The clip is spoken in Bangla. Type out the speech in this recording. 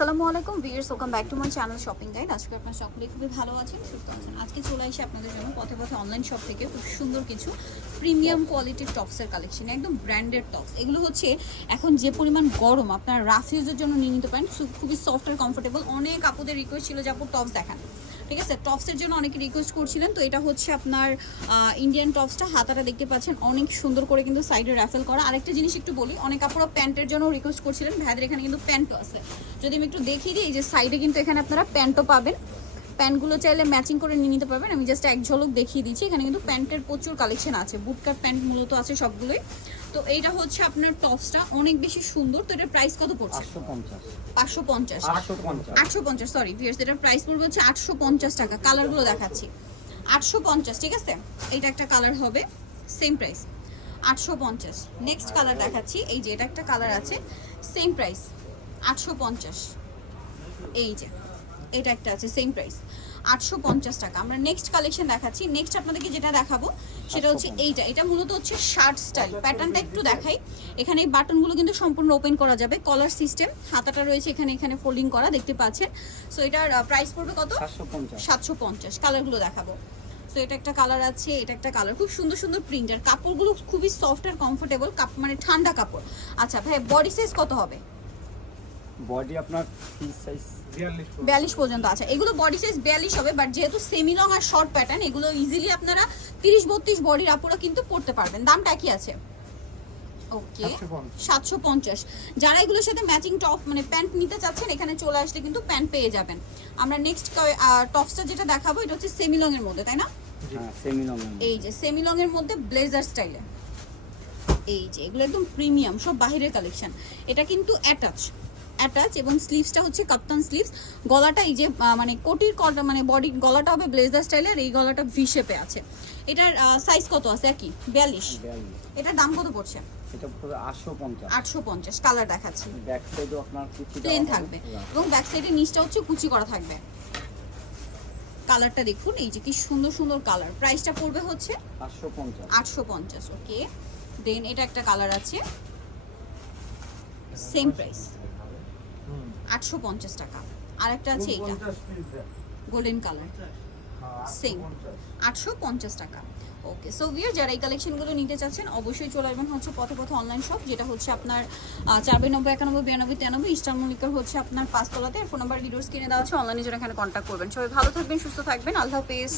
আসসালামু আলাইকুম viewers, welcome back to my channel shopping guide. আজকে আপনারা সকলে খুবই ভালো আছেন, সুস্থ আছেন। আজকে চলে আসি আপনাদের জন্য পথে পথে অনলাইন শপ থেকে খুব সুন্দর কিছু প্রিমিয়াম কোয়ালিটির টপসের কালেকশন, একদম ব্র্যান্ডেড টপস। এগুলো হচ্ছে এখন যে পরিমাণ গরম, আপনারা রাফ ইউজের জন্য নিয়ে নিতে পারেন। খুবই সফট আর কমফোর্টেবল। অনেক আপুদের রিকোয়েস্ট ছিল যে আপু টপস দেখান, ঠিক আছে। টপসের জন্য অনেকে রিকোয়েস্ট করছিলেন, তো এটা হচ্ছে আপনার ইন্ডিয়ান টপসটা। হাতাটা দেখতে পাচ্ছেন অনেক সুন্দর করে কিন্তু সাইডে র্যাফেল করা। আরেকটা জিনিস একটু বলি, অনেক আপুরা প্যান্টের জন্য রিকোয়েস্ট করছিলেন, ভাইদের এখানে কিন্তু প্যান্টও আছে। যদি আমি একটু দেখিয়ে দিই, এই যে সাইডে কিন্তু এখানে আপনারা প্যান্টও পাবেন। প্যান্টগুলো চাইলে ম্যাচিং করে নিয়ে নিতে পারবেন। আমি জাস্ট এক ঝলক দেখিয়ে দিচ্ছি। এখানে কিন্তু প্যান্টের প্রচুর কালেকশন আছে, বুটকাট প্যান্ট মূলত আছে সবগুলোই। তো এইটা হচ্ছে আপনার টপসটা, অনেক বেশি সুন্দর। তো এটার প্রাইস কত পড়ছে? 850 সরি ভিউয়ার্স, এটার প্রাইস পড়বে হচ্ছে 850 টাকা। কালারগুলো দেখাচ্ছি, 850, ঠিক আছে। এইটা একটা কালার হবে, সেম প্রাইস 850। নেক্সট কালার দেখাচ্ছি, এই যে এটা একটা কালার আছে, সেম প্রাইস 850। এই যে এটা একটা আছে, সেম প্রাইস 850 টাকা। আমরা নেক্সট কালেকশন দেখাচ্ছি। নেক্সট আপনাদেরকে যেটা দেখাবো সেটা হচ্ছে এইটা। এটা মূলত হচ্ছে শার্ট স্টাইল। প্যাটার্নটা একটু দেখাই। এখানে এই বাটনগুলো কিন্তু সম্পূর্ণ ওপেন করা যাবে, কলার সিস্টেম। হাতাটা রয়েছে এখানে এখানে ফোল্ডিং করা, দেখতে পাচ্ছেন। সো এটার প্রাইস পড়বে কত? 750। কালারগুলো দেখাবো। সো এটা একটা কালার আছে, এটা একটা কালার। খুব সুন্দর সুন্দর প্রিন্ট, আর কাপড়গুলো খুবই সফট আর কমফোর্টেবল, মানে ঠান্ডা কাপড়। আচ্ছা ভাই, বডি সাইজ কত হবে? বডি আপনার ফ্রি সাইজ 42 পর্যন্ত আছে। এগুলো বডি সাইজ 42 হবে, বাট যেহেতু সেমি লং আর শর্ট প্যাটার্ন, এগুলো ইজিলি আপনারা 30-32 বডির আপুরা কিন্তু পড়তে পারবেন। দামটা কি আছে? ওকে, 750। যারা এগুলোর সাথে ম্যাচিং টপ মানে প্যান্ট নিতে চাচ্ছেন, এখানে চলে আসলে কিন্তু প্যান্ট পেয়ে যাবেন। আমরা নেক্সট টপসটা যেটা দেখাবো, এটা হচ্ছে সেমি লং এর মধ্যে, তাই না? হ্যাঁ, সেমি লং। এই যে সেমি লং এর মধ্যে ব্লেজার স্টাইলে, এই যে এগুলো একদম প্রিমিয়াম, সব বাহিরের কালেকশন। এটা কিন্তু অ্যাটাচ এবং স্লিভসটা হচ্ছে কাপ্তান স্লিভস। গলাটা এই যে মানে কোটির কটা মানে বডি গলাটা হবে ব্লেজার স্টাইলের, এই গলাটা ভি শেপে আছে। এটার সাইজ কত আছে? একই 42। এটার দাম কত পড়ছে? এটা পুরো 850। 850। কালার দেখাচ্ছি, ব্যাক সাইডও আপনার কুচি প্লেন থাকবে এবং ব্যাক সাইডের নিচটা হচ্ছে কুচি করা থাকবে। কালারটা দেখুন, এই যে কি সুন্দর সুন্দর কালার। প্রাইসটা পড়বে হচ্ছে 850। ওকে, দেন এটা একটা কালার আছে, সেম প্রাইস 850 টাকা। আর একটা আছে এটা গোল্ডেন কালার, সেম 850 টাকা। ওকে, সো ভিউয়ার, যারা এই কালেকশনগুলো নিতে চাচ্ছেন অবশ্যই চলে আসবেন হচ্ছে পথে পথে অনলাইন শপ, যেটা হচ্ছে আপনার 490-91-92-93 ইস্টার্ন মল্লিকার হচ্ছে আপনার 5 তলাতে। ফোন নাম্বার ভিডিওস কিনে দেওয়া আছে, অনলাইনে যারা এখানে কন্ট্যাক্ট করবেন। সবাই ভালো থাকবেন, সুস্থ থাকবেন, আল্লাহ হাফেজ।